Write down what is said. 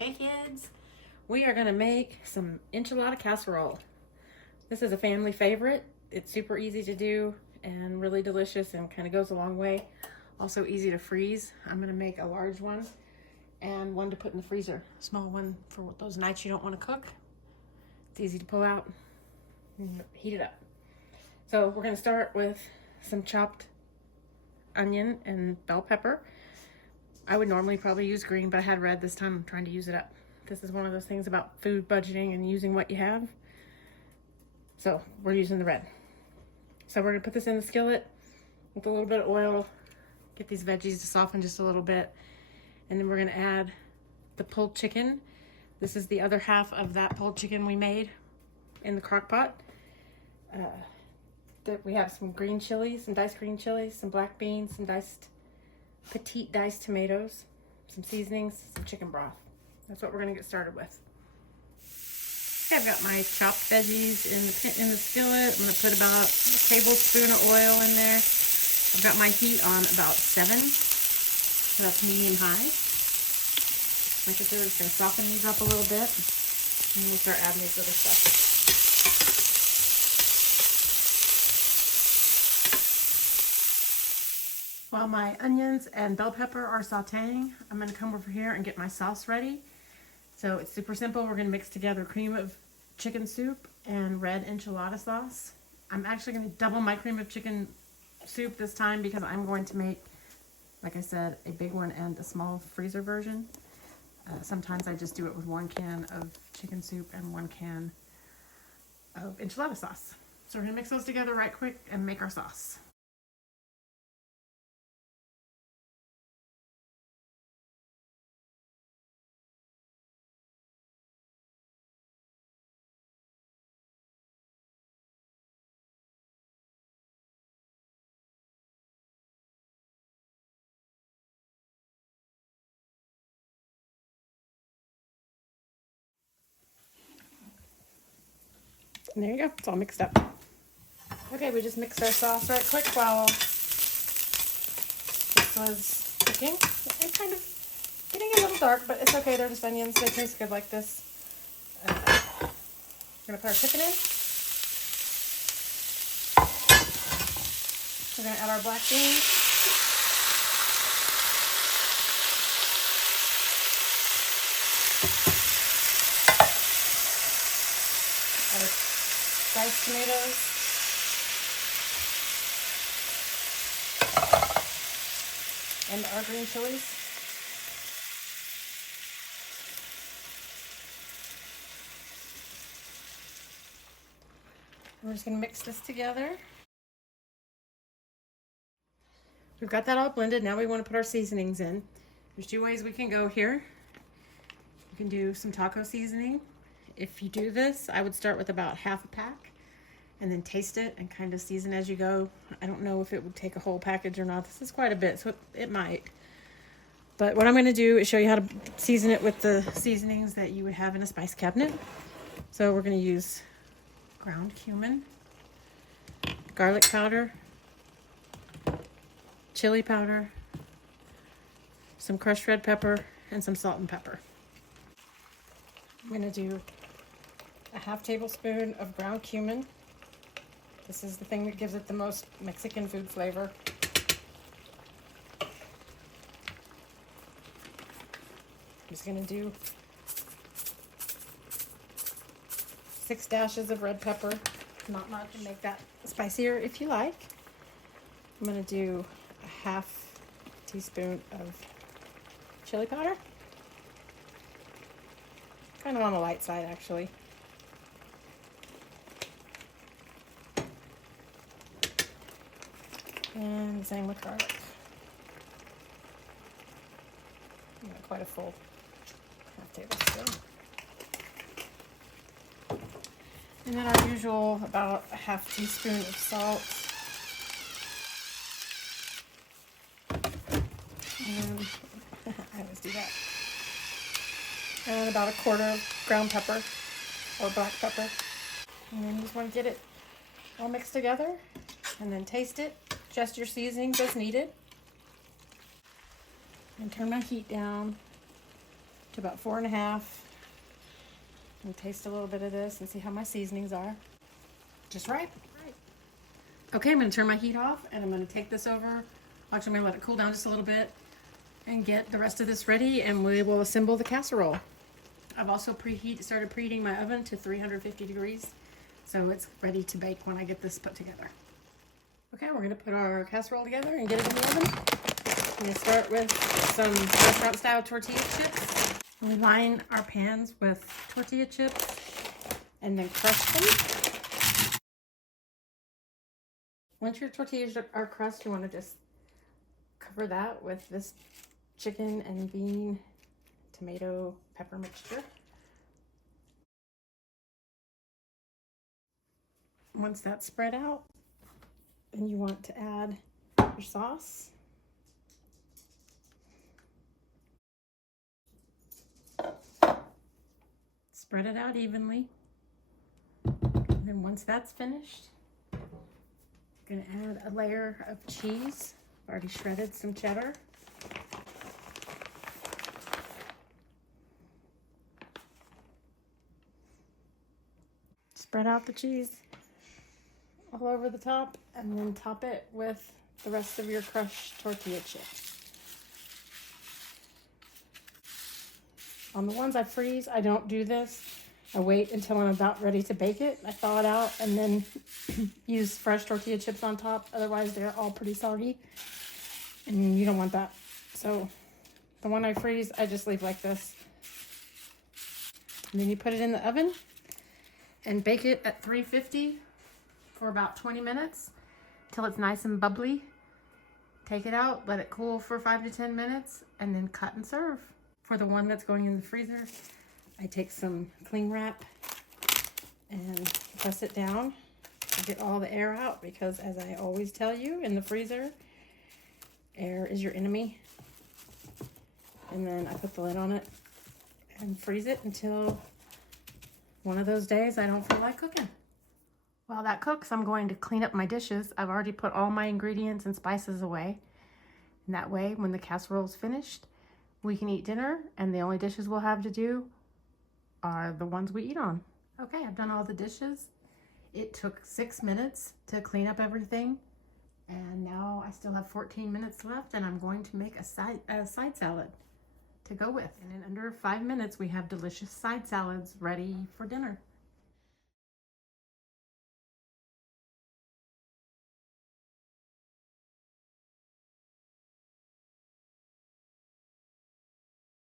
Hey kids, we are gonna make some enchilada casserole. This is a family favorite. It's super easy to do and really delicious and kind of goes a long way. Also easy to freeze. I'm gonna make a large one and one to put in the freezer. Small one for those nights you don't want to cook. It's easy to pull out and heat it up. So we're gonna start with some chopped onion and bell pepper. I would normally probably use green, but I had red this time. I'm trying to use it up. This is one of those things about food budgeting and using what you have. So we're using the red. So we're gonna put this in the skillet with a little bit of oil, get these veggies to soften just a little bit. And then we're gonna add the pulled chicken. This is the other half of that pulled chicken we made in the crock pot. We have some green chilies, some diced green chilies, some black beans, some petite diced tomatoes, some seasonings, some chicken broth. That's what we're gonna get started with. Okay, I've got my chopped veggies in the skillet. I'm gonna put about a tablespoon of oil in there. I've got my heat on about 7, so that's medium high. Like I said, we're just gonna soften these up a little bit, and we'll start adding these other stuff. While my onions and bell pepper are sauteing, I'm gonna come over here and get my sauce ready. So it's super simple. We're gonna mix together cream of chicken soup and red enchilada sauce. I'm actually gonna double my cream of chicken soup this time because I'm going to make, like I said, a big one and a small freezer version. Sometimes I just do it with 1 can of chicken soup and 1 can of enchilada sauce. So we're gonna mix those together right quick and make our sauce. And there you go, it's all mixed up. Okay, we just mixed our sauce right quick while this was cooking. It's kind of getting a little dark, but it's okay, they're just onions, they taste good like this. We're gonna put our chicken in. We're gonna add our black beans. Add our diced tomatoes. And our green chilies. We're just gonna mix this together. We've got that all blended. Now we want to put our seasonings in. There's 2 ways we can go here. You can do some taco seasoning. If you do this, I would start with about half a pack and then taste it and kind of season as you go. I don't know if it would take a whole package or not. This is quite a bit, so it might. But what I'm going to do is show you how to season it with the seasonings that you would have in a spice cabinet. So we're going to use ground cumin, garlic powder, chili powder, some crushed red pepper, and some salt and pepper. I'm going to do a half tablespoon of ground cumin. This is the thing that gives it the most Mexican food flavor. I'm just going to do 6 dashes of red pepper. Not much, to make that spicier if you like. I'm going to do a half teaspoon of chili powder. Kind of on the light side, actually. And same with garlic. Quite a full half tablespoon. And then our usual about a half teaspoon of salt. And I always do that. And about a quarter of ground pepper or black pepper. And then you just want to get it all mixed together and then taste it. Adjust your seasonings as needed. And turn my heat down. to about 4.5. We'll taste a little bit of this and see how my seasonings are. Just right. Okay, I'm going to turn my heat off and I'm going to take this over. Actually, I'm going to let it cool down just a little bit and get the rest of this ready, and we will assemble the casserole. I've also started preheating my oven to 350 degrees, so it's ready to bake when I get this put together. Okay, we're going to put our casserole together and get it in the oven. I'm going to start with some restaurant-style tortilla chips. We line our pans with tortilla chips and then crush them. Once your tortillas are crushed, you want to just cover that with this chicken and bean, tomato, pepper mixture. Once that's spread out, then you want to add your sauce. Spread it out evenly. And then once that's finished, I'm going to add a layer of cheese. I've already shredded some cheddar. Spread out the cheese all over the top and then top it with the rest of your crushed tortilla chips. On the ones I freeze, I don't do this. I wait until I'm about ready to bake it. I thaw it out and then use fresh tortilla chips on top. Otherwise, they're all pretty soggy and you don't want that. So the one I freeze, I just leave like this. And then you put it in the oven and bake it at 350 for about 20 minutes till it's nice and bubbly. Take it out, let it cool for 5 to 10 minutes, and then cut and serve. For the one that's going in the freezer, I take some cling wrap and press it down to get all the air out, because as I always tell you, in the freezer, air is your enemy. And then I put the lid on it and freeze it until one of those days I don't feel like cooking. While that cooks, I'm going to clean up my dishes. I've already put all my ingredients and spices away. And that way, when the casserole is finished, we can eat dinner, and the only dishes we'll have to do are the ones we eat on. Okay, I've done all the dishes. It took 6 minutes to clean up everything. And now I still have 14 minutes left, and I'm going to make a side salad to go with. And in under 5 minutes, we have delicious side salads ready for dinner.